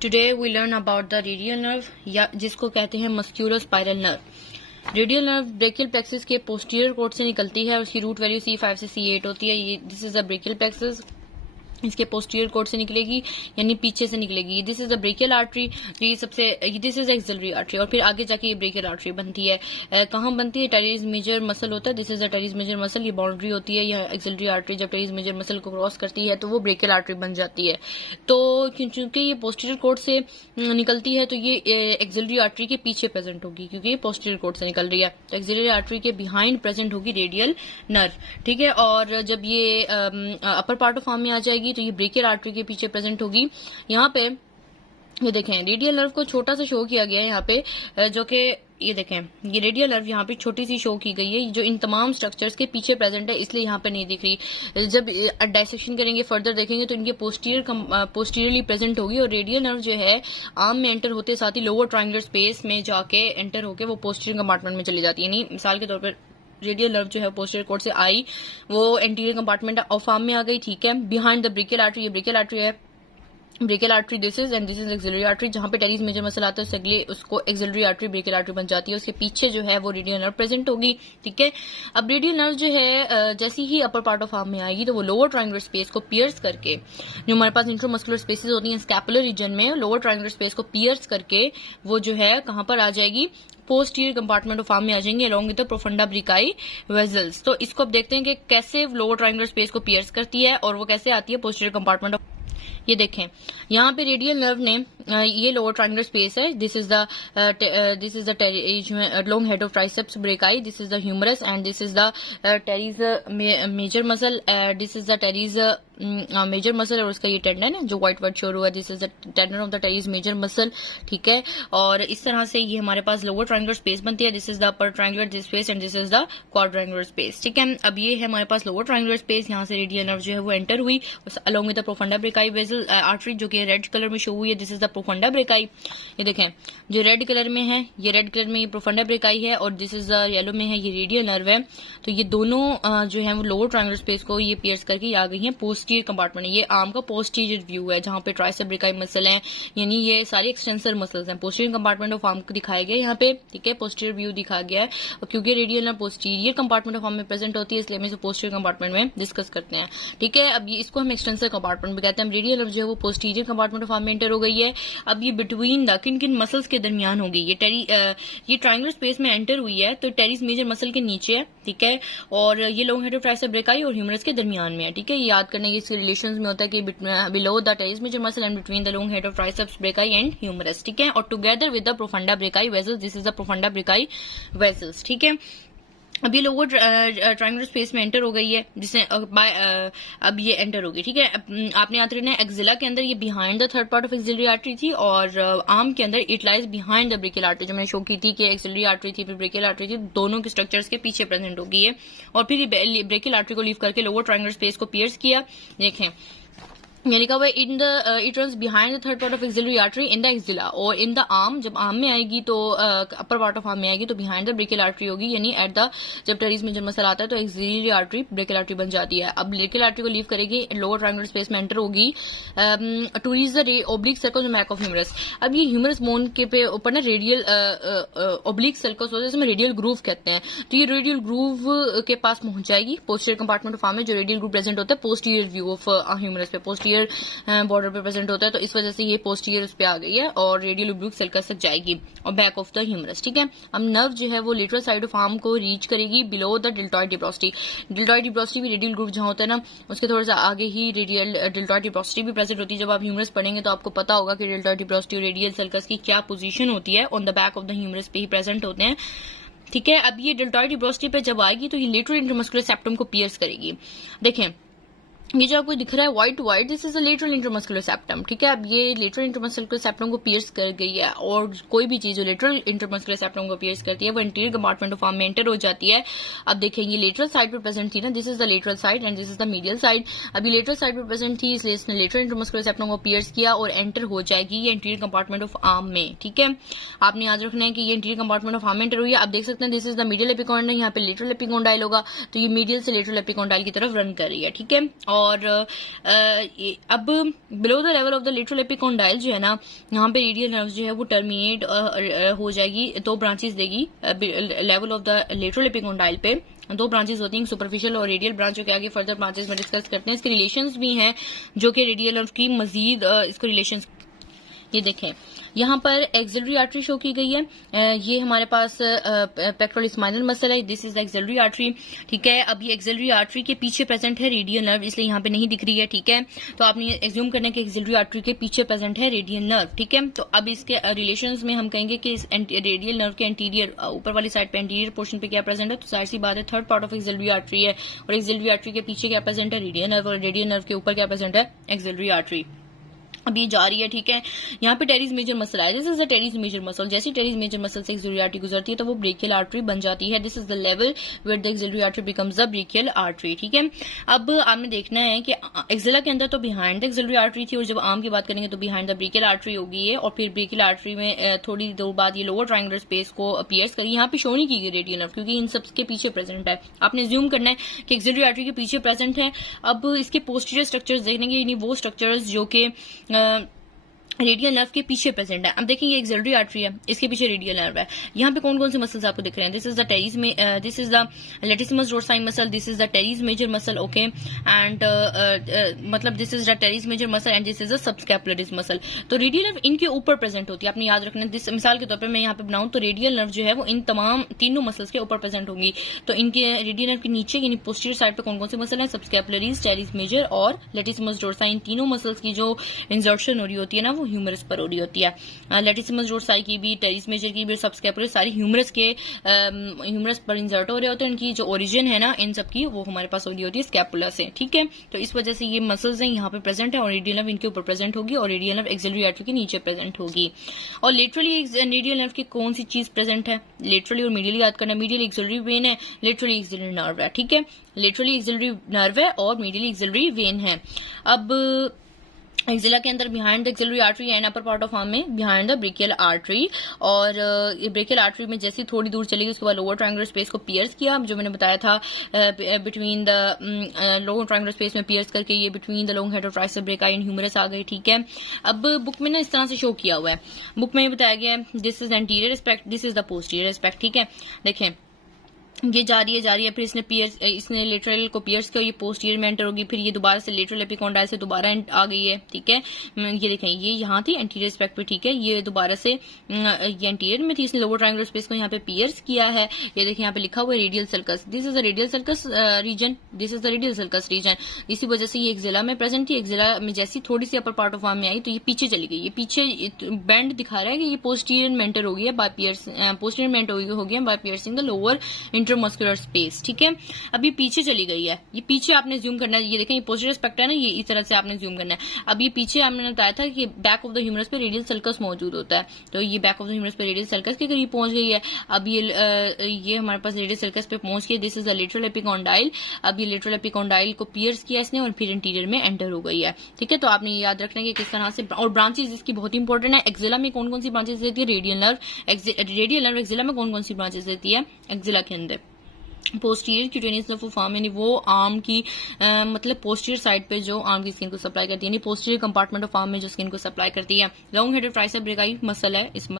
Today we learn about the radial nerve या जिसको कहते हैं musculospiral nerve. Radial nerve brachial plexus के पोस्टीरियर कोर्ड से निकलती है। उसकी रूट वैल्यू C5 से C8 होती है। ये this is a brachial plexus, इसके पोस्टीरियर कोर्ड से निकलेगी यानी पीछे से निकलेगी। This is a brachial artery, ये सबसे दिस इज एक्सिलरी आर्टरी और फिर आगे जाके ये ब्रेकियल आर्टरी बनती है। कहाँ बनती है? टेरेस मेजर मसल होता है। This is a teres major muscle, ये बाउंड्री होती है। यह एक्सिलरी आर्टरी जब टेरेस मेजर मसल को क्रॉस करती है तो वो ब्रेकियल आर्टरी बन जाती है। तो क्योंकि ये पोस्टीरियर कोर्ड से निकलती है तो ये एक्सिलरी आर्टरी के पीछे प्रेजेंट होगी, क्योंकि ये पोस्टीरियर कोर्ड से निकल रही है। तो एक्सिलरी आर्टरी के बिहाइंड प्रेजेंट होगी रेडियल नर्व, ठीक है। और जब ये अपर पार्ट ऑफ आर्म में आ जाएगी तो ये ब्रेकियल आर्टरी के पीछे प्रेजेंट होगी। यहाँ पे ये देखें रेडियल नर्व को छोटा सा शो किया गया है यहाँ पे, जो कि ये देखें ये रेडियल नर्व यहाँ पे छोटी सी शो की गई है जो इन तमाम स्ट्रक्चर्स के पीछे प्रेजेंट है, इसलिए यहाँ पे नहीं दिख रही। जब डायसेक्शन करेंगे फर्दर देखेंगे तो इनके पोस्टीरियरली प्रेजेंट होगी। और रेडियल नर्व जो है आर्म में एंटर होते साथ ही लोअर ट्रायंगुलर स्पेस में जाके एंटर होके वो पोस्टीरियर कंपार्टमेंट में चली जाती है। यानी मिसाल के तौर पर रेडियल नर्व जो है पोस्टीरियर कोर्ड से आई, वो एंटीरियर कंपार्टमेंट ऑफ आर्म में आ गई, ठीक है। बिहाइंड द ब्रेकियल आर्टरी, ये ब्रेकियल आर्टरी है, brachial artery this is and this is axillary artery. जहां पे टेरेस मेजर मसल आता है उससे अगले उसको एक्सिलरी आर्टरी ब्रेकियल आर्टरी बन जाती है। उसके पीछे जो है वो रेडियल नर्व प्रेजेंट होगी, ठीक है। अब रेडियल नर्व जो है जैसी ही अपर पार्ट ऑफ आर्म में आएगी तो वो लोअर ट्रायंगुलर स्पेस को पियर्स करके, जो हमारे पास इंट्रोमस्कुलर स्पेसेस होती हैं स्कैपुलर रीजन में, लोअर ट्रायंगुलर स्पेस को पियर्स करके वो जो है कहां पर आ जाएगी? पोस्टीरियर कंपार्टमेंट ऑफ आर्म में आ जाएंगे along with the profunda brachii vessels. तो इसको अब देखते हैं कि कैसे लोअर ट्रायंगुलर स्पेस को पियर्स करती है और वो कैसे आती है पोस्टीरियर कंपार्टमेंट ऑफ। ये देखें यहाँ पे रेडियल नर्व ने ये लोअर ट्रायंगुलर स्पेस है। This is the long head of triceps brachii, this is the humerus and this is the teres major muscle, this is the teres major muscle और उसका ये टेंडन है जो white word शोर हुआ है, this is the tendon of the teres major muscle, ठीक है। और इस तरह से ये हमारे पास लोअर ट्रायंगुलर स्पेस बनती है। This is the upper triangular space and this is the quadrangular space, ठीक है। अब ये है हमारे पास लोअर ट्रायंगुलर स्पेस, यहाँ से रेडियल नर्व जो है वो एंटर हुई along with the profunda brachii vessel artery जो कि रेड कलर में शो हुई है। This is the profunda brachii, ये देखें जो रेड कलर में है, ये रेड कलर में ये प्रोफंडा ब्रेकाई है और दिस इज द येलो में है ये रेडियल नर्व है। तो ये दोनों जो है वो लोअर ट्रायंगुलर स्पेस को ये पियर्स करके आ गई है पोस्टीरियर कंपार्टमेंट। ये आर्म का पोस्टीरियर व्यू है जहां पे ट्राइसेप ब्रेकाई मसल है, यानी ये सारी एक्सटेंसर मसल्स हैं। पोस्टीरियर कंपार्टमेंट ऑफ आर्म को दिखाया गया यहाँ पे, ठीक है, पोस्टीरियर व्यू दिखाया गया है। और क्योंकि radial nerve posterior compartment of arm में प्रेजेंट होती है इसलिए हम इसे पोस्टीरियर कंपार्टमेंट में डिस्कस करते हैं, ठीक है। अब इसको हम एक्सटेंसर कंपार्टमेंट में कहते हैं। रेडियल नर्व जो है वो पोस्टीरियर कंपार्टमेंट ऑफ आर्म में एंटर हो गई है। अब ये बिटवीन द किन किन मसल्स के दरमियान होगी, ये ट्रायंगुलर स्पेस में एंटर हुई है तो टेरिस मेजर मसल के नीचे है, ठीक है। और ये long head of tricep brachii और ह्यूमरस के दरमियान में है, ठीक है। ये याद करने के इसके रिलेशंस में होता है कि below the teres major muscle and between the long head of triceps brachii and humerus, ठीक है। और together with the profunda brachii vessels, this is the profunda brachii vessels, ठीक है। अब ये लोअर ट्रायंगुलर स्पेस में एंटर हो गई है जिससे अब ये एंटर होगी, ठीक है। आपने याद रखना है एक्सिला के अंदर ये behind the third part of axillary artery थी और आर्म के अंदर it lies behind the brachial artery, जो मैंने शो की थी कि एक्सिलरी आर्टरी थी फिर ब्रेकियल आर्टरी थी, दोनों के स्ट्रक्चर्स के पीछे प्रेजेंट होगी है। और फिर ब्रेकियल आर्टरी को लीव करके लोअर ट्रायंगुलर स्पेस को पियर्स किया। देखें ये लिखा हुआ है it runs behind the third part of axillary artery in the axilla और इन द आर्म। जब आर्म में आएगी तो अपर पार्ट ऑफ आर्म में आएगी तो बिहाइंड द ब्रेकियल आर्टरी होगी, यानी एट द जब टेरिस मेजर मसल आता है तो एक्सिलरी आर्टरी ब्रेकियल आर्टरी बन जाती है। अब ब्रेकियल आर्टरी को लीव करेगी, लोअर ट्रायंगुलर स्पेस में एंटर होगी to reach the oblique sulcus back of humerus. अब ये ह्यूमरस बोन के पे ऊपर ना रेडियल ओब्लिक सर्कस होता है जिसमें रेडियल ग्रूव कहते हैं। तो ये रेडियल ग्रूव के पास पहुंच जाएगी पोस्टीरियर कंपार्टमेंट ऑफ आर्म में। जो रेडियल ग्रूव प्रेजेंट होता है पोस्टीरियर व्यू ऑफ ह्यूमरस पे, पोस्टीरियर बॉर्डर पे प्रेजेंट होता है, तो इस वजह से ये पोस्टीरियर उस पे आ गई है और रेडियल ओब्लिक सर्कस तक जाएगी और बैक ऑफ द ह्यूमरस, ठीक है। अब नर्व जो है वो लेटरल साइड ऑफ आर्म को रीच करेगी बिलो द डेल्टॉइड डिप्रोसिटी। डेल्टॉइड डिप्रोसिटी भी रेडियल ग्रूव जहां होता है ना उसके थोड़ा सा आगे ही रेडियल डेल्टॉइड डिप्रोसिटी भी प्रेजेंट होती है। जब आप ह्यूमरस पढ़ेंगे तो आपको पता होगा कि डेल्टॉइड डिप्रोसिटी और रेडियल सर्कस की क्या पोजीशन होती है, on the back of the humerus पे ही प्रेजेंट होते हैं, ठीक है। अब ये डेल्टॉइड डिप्रोसिटी पे जब आएगी तो ये लेटरल इंटरमस्कुलर सेप्टम को पियर्स करेगी। देखें ये जो आपको दिख रहा है white white, this is a lateral intermuscular septum, ठीक है। अब ये लेटरल इंटरमस्कुलर सेप्टम को पियर्स कर गई है और कोई भी चीज जो लेटरल इंटरमस्कुलर सेप्टम को पियर्स करती है वो इंटीरियर कंपार्टमेंट ऑफ आर्म में एंटर हो जाती है। अब देखेंगे लेटरल साइड पर प्रेजेंट थी ना, this is the lateral side and this is the medial side. अब ये लेटरल साइड पर प्रेजेंट थी इसलिए इसने लेटरल इंटरमस्कुलर सेप्टम को पियर्स किया और एंटर हो जाएगी ये इंटीरियर कंपार्टमेंट ऑफ आर्म में, ठीक है। आपने याद रखना है कि ये इंटीरियर कंपार्टमेंट ऑफ आर्म में एंटर हुई है। आप देख सकते हैं this is the medial epicondyle, यहाँ पे लेटरल एपिकॉन्डाइल होगा तो ये मीडियल से लेटरल एपिकॉन्डाइल की तरफ रन कर रही है, ठीक है। और अब below the level of the lateral epicondyle जो है ना, यहाँ पे रेडियल नर्व जो है वो टर्मिनेट हो जाएगी, 2 ब्रांचेस देगी level of the lateral epicondyle पे। 2 ब्रांचेस होती हैं, सुपरफिशियल और रेडियल ब्रांच, जो के आगे फर्दर ब्रांचेस में डिस्कस करते हैं। इसके रिलेशंस भी हैं जो कि रेडियल नर्व की मजीद इसके रिलेशंस। ये देखें यहाँ पर एक्सिलरी आर्टरी शो की गई है। ये हमारे पास पेक्टोरल स्पाइनल मसल है, this is the axillary artery. ठीक है, अब ये एक्सिलरी आर्टरी के पीछे प्रेजेंट है रेडियल नर्व, इसलिए यहाँ पे नहीं दिख रही है। ठीक है, तो आपने एज्यूम करना है कि एक्सिलरी आर्टरी के पीछे प्रेजेंट है रेडियल नर्व। ठीक है, तो अब इसके रिलेशंस में हम कहेंगे कि रेडियल नर्व के एंटीरियर ऊपर वाली साइड पे एंटीरियर पोर्शन पे क्या प्रेजेंट है, तो जाहिर सी बात है third part of axillary artery है, और एक्सिलरी आर्टरी के पीछे क्या प्रेजेंट है, रेडियल नर्व, और रेडियल नर्व के ऊपर क्या प्रेजेंट है, एक्सिलरी आर्टरी। अब ये जा रही है। ठीक है, यहाँ पे टेरीज मेजर मसल है, this is the teres major muscle. जैसे टेरीज मेजर मसल से एक्सिलरी आर्टरी गुजरती है तो वो ब्रेकियल आर्टरी बन जाती है। This is the level where the axillary artery becomes the brachial artery. ठीक है, अब आपने देखना है कि एक्सिला के अंदर तो बिहाइंड द एक्सिलरी आर्टरी थी, और जब आर्म की बात करेंगे तो बिहाइंड द ब्रेकियल आर्टरी होगी है, और फिर ब्रेकियल आर्टरी में थोड़ी देर बाद ये लोअर ट्रायंगुलर स्पेस को अपीयर्स करी। यहाँ पे शो नहीं की गई रेडियल नर्व क्योंकि इन सब के पीछे प्रेजेंट है। आपने ज्यूम करना है कि एक्सिलरी आर्टरी के पीछे प्रेजेंट है। अब इसके पोस्टीरियर स्ट्रक्चर्स देखेंगे, यानी वो स्ट्रक्चर्स जो कि रेडियल नर्व के पीछे प्रेजेंट है। अब देखेंगे एक्सिलरी आर्टरी है, इसके पीछे रेडियल नर्व है। यहाँ पे कौन कौन से मसल्स आपको दिख रहे हैं, दिस इज द टेरीज में, this is the latissimus dorsi muscle, this is the teres major muscle. Okay, and मतलब this is the teres major muscle and this is the subscapularis muscle. तो radial nerve इनके ऊपर present होती है, आपने याद रखना है। मिसाल के तौर पर मैं यहाँ पे बनाऊं तो रेडियल नर्व जो है वो इन तमाम तीनों मसल्स के ऊपर प्रेजेंट होंगी। तो इनके रेडियल नर्व के नीचे यानी पोस्टीरियर साइड पे कौन कौन से मसल है, सबस्कैपुलरिस, टेरीज मेजर और लेटिसिमस डोर्साई। इन तीनों मसल्स की जो इंसर्शन हो रही होती है ना, वो ह्यूमरस पर हो रही होती है। लेटिसिमस डोर्साई की भी, टेरीज मेजर की भी, सबस्कैपुलर सारी ह्यूमरस के ह्यूमरस पर इंसर्ट हो रहे होते हैं। इनकी जो ओरिजिन है ना इन सब की, वो हमारे पास हो रही होती है स्कैपुला से। ठीक है, तो इस वजह से ये मसल्स हैं यहाँ पे प्रेजेंट है, और रेडियल नर्व इनके ऊपर प्रेजेंट होगी, और रेडियल नर्व एक्सिलरी आर्टरी के नीचे प्रेजेंट होगी। और लेटरली रेडियल नर्व की कौन सी चीज प्रेजेंट है, लेटरली और मीडियली याद करना। मीडियली एक्सिलरी वेन है, लेटरली एक्सिलरी नर्व है। ठीक है, लेटरली एक्सिलरी नर्व है और मीडियली एक्सिलरी वेन है। अब एक्सिला के अंदर behind the axillary artery and upper part of arm में बिहाइंड द ब्रेकियल आर्टरी, और ये ब्रेकियल आर्टरी में जैसे थोड़ी दूर चलेगी उसके बाद लोअर ट्रायंगुलर स्पेस को पियर्स किया, जो मैंने बताया था between the lower triangular space में पियर्स करके ये between the long head of tricep brachii and humerus आ गई। ठीक है, अब बुक में ना इस तरह से शो किया हुआ है, बुक में ये बताया गया है this is anterior aspect, this is the posterior aspect. ठीक है, देखें ये जा रही है, फिर इसने लेटरल को पियर्स किया, ये पोस्टीरियर में एंटर होगी, फिर ये दोबारा से लेटरल एपिकोंडाइल से दोबारा आ गई है। ठीक है, ये देखें ये यहाँ थी एंटीरियर एस्पेक्ट पे। ठीक है, ये दोबारा से ये एंटीरियर में थी, इसने लोअर ट्रायंगुलर स्पेस को यहाँ पे पियर्स किया है। ये देखें यहाँ पे लिखा हुआ है radial sulcus, this is the radial sulcus region, this is the radial sulcus region. इसी वजह से ये एक्सिला में प्रेजेंट थी। एक्सिला में जैसी थोड़ी सी अपर पार्ट ऑफ आर्म में आई तो ये पीछे चली गई, ये पीछे बैंड दिखा रहा है कि ये पोस्टीरियर में एंटर हो गई है बाय पियर्स, पोस्टीरियर में एंटर हो गया by piercing the lower intermuscular space. ठीक है, अब ये पीछे चली गई है, ये पीछे आपने जूम करना है। ये देखें ये पोस्टीरियर एस्पेक्ट है ना, ये इस तरह से आपने जूम करना है। अब ये पीछे आपने बताया था कि बैक ऑफ द ह्यूमरस पे रेडियल सल्कस मौजूद होता है, तो ये बैक ऑफ द ह्यूमरस पे रेडियल सल्कस के करीब पहुंच गई है। अब ये हमारे पास रेडियल सल्कस पे पहुंच गई, this is the lateral epicondyle. अब ये लेटरल एपिकोंडाइल को पियर्स किया इसने और फिर इंटीरियर में एंटर हो गई है। ठीक है, तो आपने ये याद रखना है कि किस तरह से, और ब्रांचेस इसकी बहुत इंपॉर्टेंट है। एक्सिला में कौन कौन सी ब्रांचेस देती है, रेडियल नर्व एक्सिला में कौन कौन सी ब्रांचेस देती है, एक्सिला के अंदर posterior cutaneous nerve of arm, यानी वो आर्म की मतलब पोस्टीरियर साइड पे जो आर्म की स्किन को सप्लाई करती है, यानी पोस्टीरियर कंपार्टमेंट ऑफ आर्म में जो स्किन को सप्लाई करती है। Long headed tricep brachii muscle है, इस